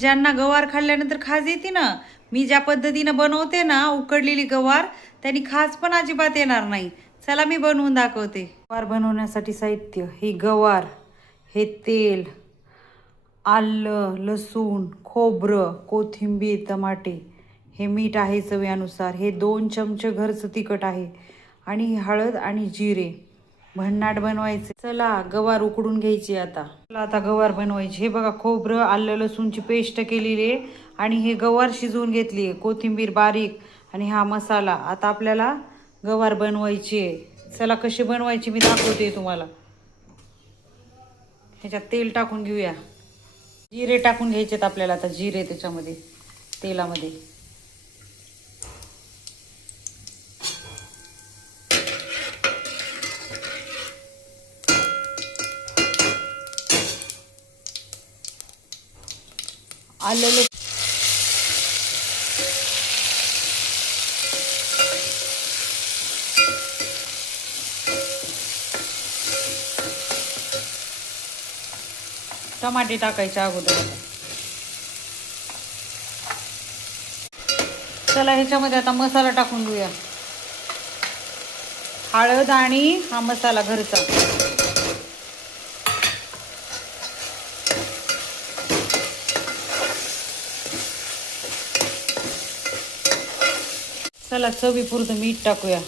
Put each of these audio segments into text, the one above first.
ज्यांना गवार खाल्ल्यानंतर खाज येते ना, मी ज्या पद्धतीनं बनवते ना उकडलेली गवार, त्यांनी खाज पण अजिबात येणार नाही. चला मी बनवून दाखवते. गवार बनवण्यासाठी साहित्य: ही गवार, हे तेल, आलं, लसूण, खोबरं, कोथिंबीर, टमाटे, हे मीठ आहे चवीनुसार, हे 2 चमचे घरचं तिखट आहे आणि हळद आणि जिरे. भन्नाट बनवायचे. चला गवार उकडून घ्यायची आता. चला आता गवार बनवायची. हे बघा, खोबरं, आलं, लसूणची पेस्ट केलेली आहे आणि हे गवार शिजवून घेतली आहे, कोथिंबीर बारीक आणि हा मसाला. आता आपल्याला गवार बनवायची आहे. चला कशी बनवायची मी दाखवते तुम्हाला. ह्याच्यात तेल टाकून घेऊया. जिरे टाकून घ्यायचेत आपल्याला आता, जिरे त्याच्यामध्ये तेलामध्ये. आलं, टमाटे टाकायचे अगोदर. चला ह्याच्यामध्ये आता मसाला टाकून घेऊया. हळद आणि हा मसाला घरचा. चला चवीपुरतं मीठ टाकूया.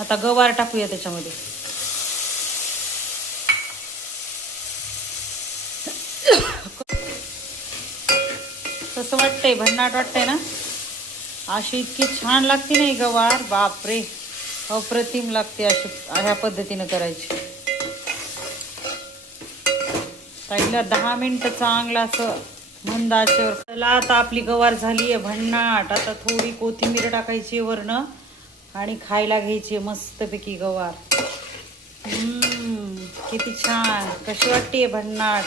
आता गवार टाकूया त्याच्यामध्ये. कसं वाटतंय? भन्नाट वाटतंय ना? अशी इतकी छान लागते नाही गवार, बापरे, अप्रतिम लागते. अशी ह्या पद्धतीनं करायची. पहिला 10 मिनिटं चांगलं असं मंद आचेवर. चला आता आपली गवार झाली आहे भन्नाट. आता थोडी कोथिंबीर टाकायची वरनं आणि खायला घ्यायची मस्तपैकी गवार. किती छान, कशी वाटते भन्नाट.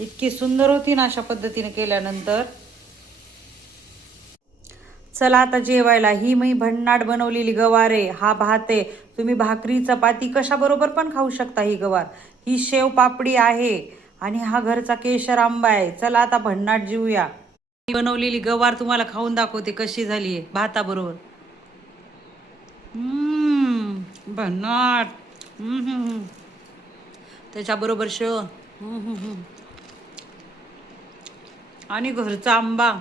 इतकी सुंदर होती ना अशा पद्धतीने केल्यानंतर. चला आता जेवायला. ही मी भन्नाट बनवलेली गवार आहे. हा भात आहे. तुम्ही भाकरी चपाती कशाबरोबर पण खाऊ शकता ही गवार. ही शेव पापडी आहे आणि हा घरचा केशर आंबा आहे. चला आता भन्नाट जेवूया. बनवलेली गवार तुम्हाला खाऊन दाखवते कशी झाली आहे भाताबरोबर. भन्नाट. त्याच्याबरोबर शेव आणि घरचा आंबा.